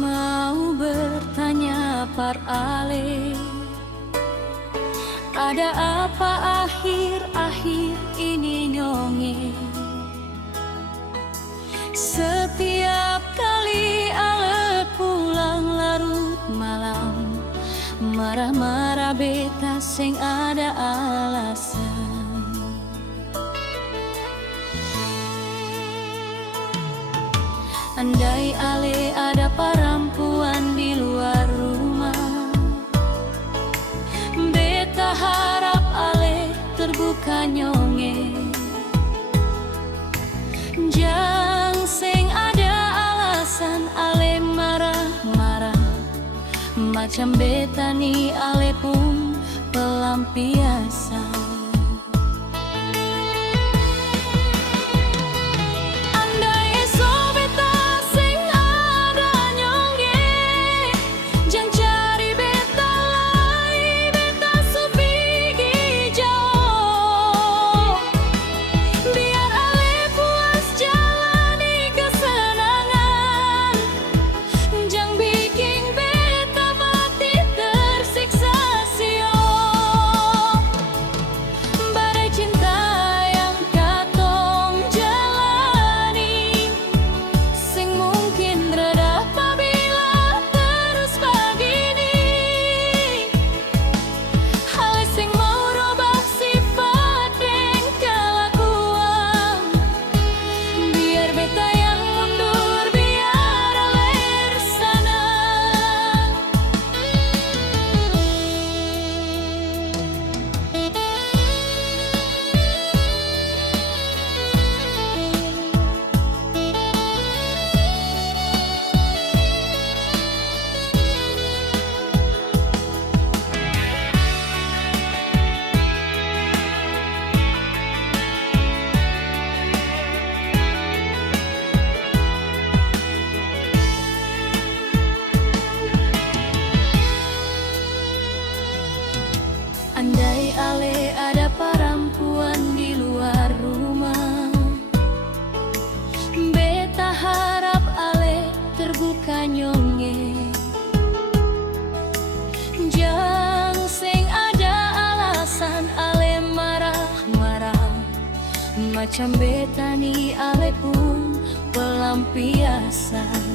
Mau bertanya par ale, ada apa akhir-akhir ini nyonge? Setiap kali ale pulang larut malam, marah-marah beta sing ada alasan. Andai ale ada perempuan di luar rumah, beta harap ale terbuka nyonge. Jang sing ada alasan ale marah-marah, macam beta ni ale pun pelampiasan. Andai ale ada perempuan di luar rumah, beta harap ale terbuka nyonge. Jang sing ada alasan ale marah-marah, macam beta ni ale pun pelampiasan.